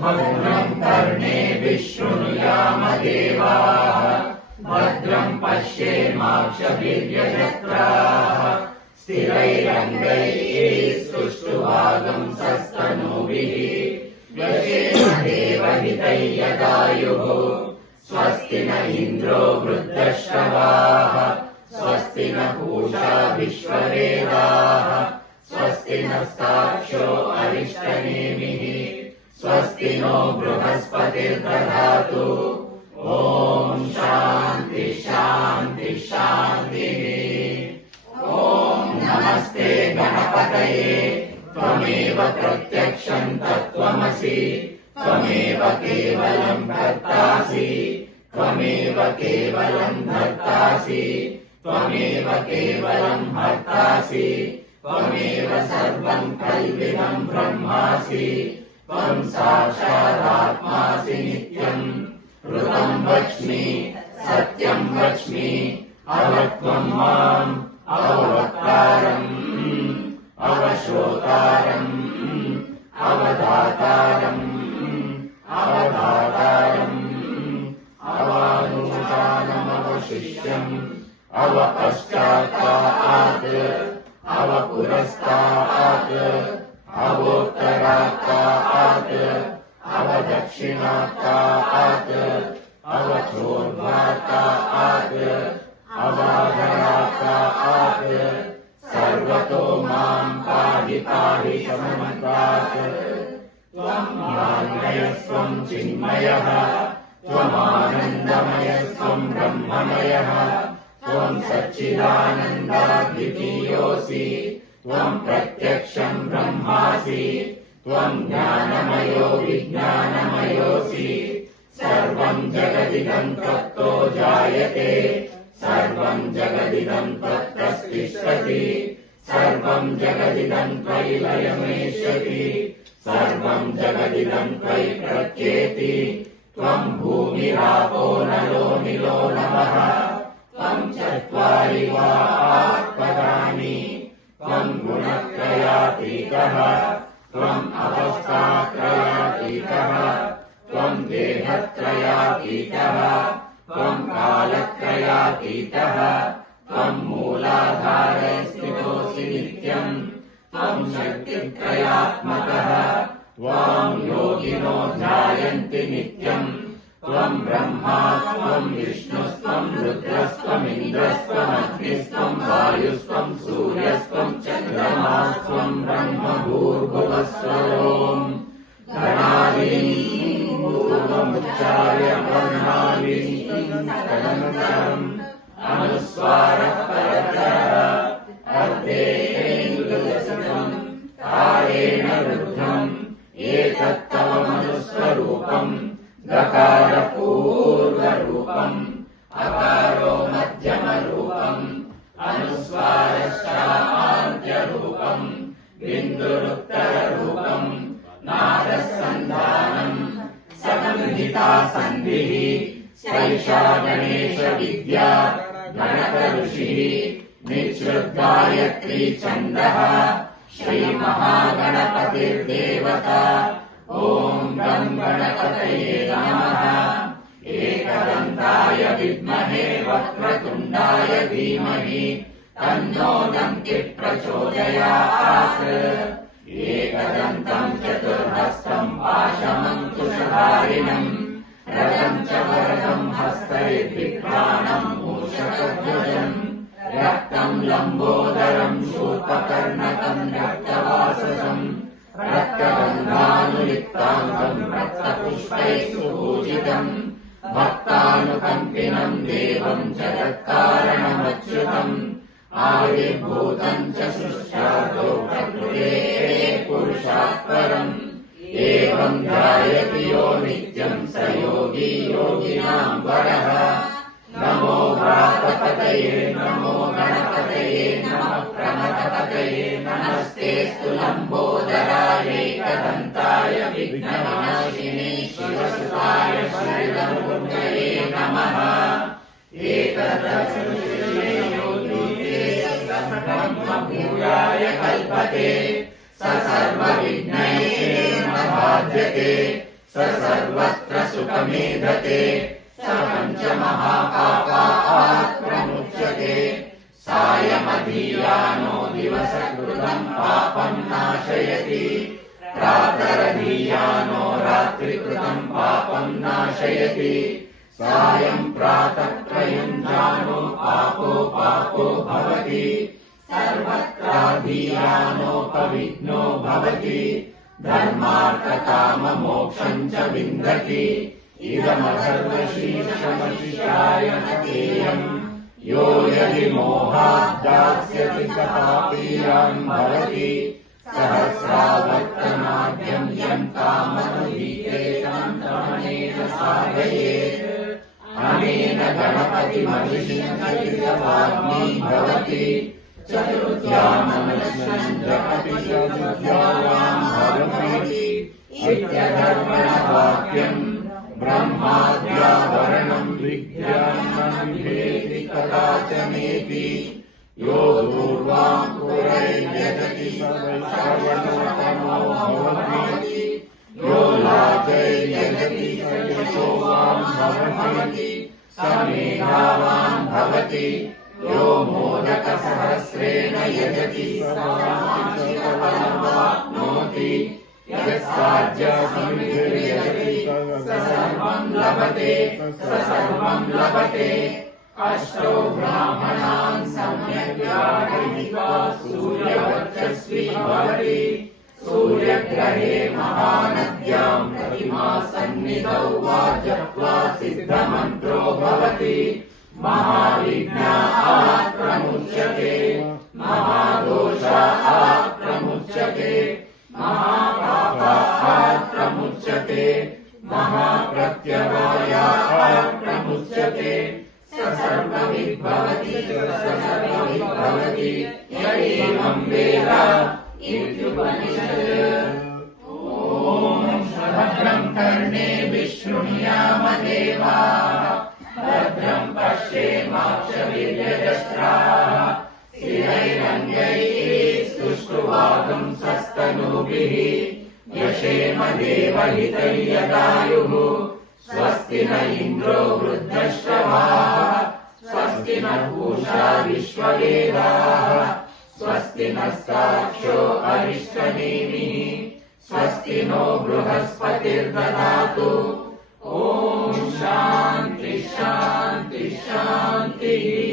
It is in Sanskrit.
भद्रं कर्णेभिः शृणुयाम देवाः भद्रं पश्येमाक्षभिर्यजत्राः स्थिरैरङ्गैः सुष्ठुवागुंसस्तनूभिः व्यशेम देवहितैः यदायुः स्वस्ति न इन्द्रो वृद्धश्रवाः स्वस्ति न पूषा विश्ववेदाः स्वस्ति नस्ताक्षो अरिष्टनेमिः स्वस्ति नो बृहस्पतिर्दधातु ॐ शान्ति शान्ति शान्तिः। ॐ नमस्ते गणपतये त्वमेव प्रत्यक्षं तत्त्वमसि त्वमेव केवलं भर्तासि त्वमेव केवलं भर्तासि त्वमेव केवलं भर्तासि त्वमेव सर्वं कल्विदं ब्रह्मासि त्वं साक्षादात्मासि नित्यम् ऋतं वच्मि सत्यं वच्मि अवत्वं माम् अववक्तारम् अवश्रोतारम् अवदातारम् अवधातारम् अवानुष्ठानमवशिष्यम् अवपश्चात्तात् अवपुरस्तात् अवोत्तरात् अवदक्षिणात् अवचोर्ध्वात् अवाधरात् सर्वतो मां पाहि पाहि समन्तात् त्वं वाङ्मयस्त्वं चिन्मयः त्वमानन्दमयस्त्वं ब्रह्ममयः त्वं सच्चिदानन्दाद्वितीयोऽसि त्वं प्रत्यक्षं ब्रह्मासि त्वं ज्ञानमयो विज्ञानमयोऽसि सर्वं जगदिदं त्वत्तो जायते सर्वं जगदिदं त्वत्तस्तिष्ठति सर्वं जगदिदं त्वयि लयमेष्यति सर्वं जगदिदं त्वयि प्रत्येति त्वं भूमिरापो नलो निलो नभः त्वं चत्वारि वाक्पदानि त्वं गुणत्रयातीतः त्वम् अवस्थात्रयातीतः त्वं देहत्रयातीतः त्वं कालत्रयातीतः त्वं मूलाधारस्थितोऽसि नित्यम् त्वं शक्तित्रयात्मकः त्वां योगिनो ध्यायन्ति नित्यम् त्वं ब्रह्मा त्वं विष्णुस्त्वं रुद्रस्त्वमिन्द्रस्त्वमग्निस्त्वं वायुस्त्वं सूर्यस्त्वं चन्द्रमास्त्वं ब्रह्म भूर्भुवस्वरोम् गणादीन् पूर्वमुच्चार्य वर्णादीन् तदनन्तरम् अनुस्वारः परतः अर्धेन्दुदशकम् कालेन रुद्धम् एतत्तवमनुस्वरूपम् गकारपूर्वरूपम् अकारो मध्यमरूपम् अनुस्वारश्चान्त्यरूपम् बिन्दुरुत्तररूपम् नादसन्धानम् सगन्धिता सन्धिः सैषा गणेशविद्या गणकऋषिः निःश्रुतगायत्री छन्दः श्रीमहागणपतिर्देवता ॐ गं गणपतये नमः एकदन्ताय विद्महे वक्रतुण्डाय धीमहि तन्नो दन्तिः प्रचोदयात् एकदन्तं चतुर्हस्तं पाशमङ्कुशधारिणम् रथं च वरदं हस्तैर्विभ्राणं मूषकध्वजम् रक्तं लम्बोदरं शूर्पकर्णकं रक्तवाससम् रक्तगन्धानुलिप्ताङ्गं रक्तपुष्पैः सुपूजितम् भक्तानुकम्पिनं देवं जगत्कारणमच्युतम् आविर्भूतं च सृष्टादौ प्रकृतेः पुरुषात् परम् एवं ध्यायति यो नित्यं स योगी योगिनां वरः नमो व्रातपतये नमो गणपतये नमः प्रणतपतये नमस्तेऽस्तु लम्बोदराय एकदन्ताय विघ्नविनाशिने शिवसुताय श्रीरघुपतये नमः एकदन्तश्रीये योगीते ब्रह्मभूयाय कल्पते स सर्वविघ्नैः न बाध्यते स सर्वत्र सुखमेधते स पञ्चमहापापात् प्रमुच्यते सायमधीयानो दिवसकृतं पापं नाशयति प्रातरधीयानो रात्रिकृतं पापं नाशयति सायं प्रातः प्रयुञ्जानो पापो भवति सर्वत्राधीयानोपविघ्नो भवति धर्मार्थकाममोक्षं च विन्दति इदमसर्वशीर्षमशिषाय नतेयम् यो यदि मोहात् दास्यति स पापीयान् भवति सहस्रावर्तनाद्यं यं कामनुदीयेतं तमनेन साधयेत् अनेन गणपतिमभिषिञ्चति भवति चतुर्थ्यामनुष्यं जपति चतुर्थ्यायां भवति इत्यधर्मणवाक्यम् ब्रह्माद्यावरणं विज्ञानं विभेति कदाचनेति यो दूर्वाङ्कुरैर्यजति सर्वणोतमो भवति यो लाजैर्यजति स यशोवान् भवति स मेधावान् भवति यो मोदकसहस्रेण यजति स वाप्नोति यस्साज्यसमितिर्यजति स सर्वं लभते अष्टो ब्राह्मणान् सम्यक् व्याहृत्वा सूर्यवर्चस्वी भवति सूर्यग्रहे महानद्यां प्रतिमासन्निधौ वा जप्त्वा सिद्धमन्त्रो भवति महाविघ्नात् प्रमुच्यते महादोषात् प्रमुच्यते महापापात् प्रमुच्यते महाप्रत्यवायात् प्रमुच्यते स सर्वविद्भवति य एवं वेद इत्युपनिषत् ॐ भद्रं कर्णेभिः शृणुयामदेवाः भद्रं पश्येमाक्षभिर्यजत्राः स्थिरैरङ्गैः स्तुष्ट्वागुंसस्तनूभिः यशेम देवहितं यदायुः स्वस्ति न इन्द्रो वृद्धश्रवाः स्वस्ति न पूषा विश्ववेदाः स्वस्ति नस्ताक्षो अरिष्टनेमिः स्वस्ति नो बृहस्पतिर्दधातु ॐ शान्ति शान्ति शान्तिः।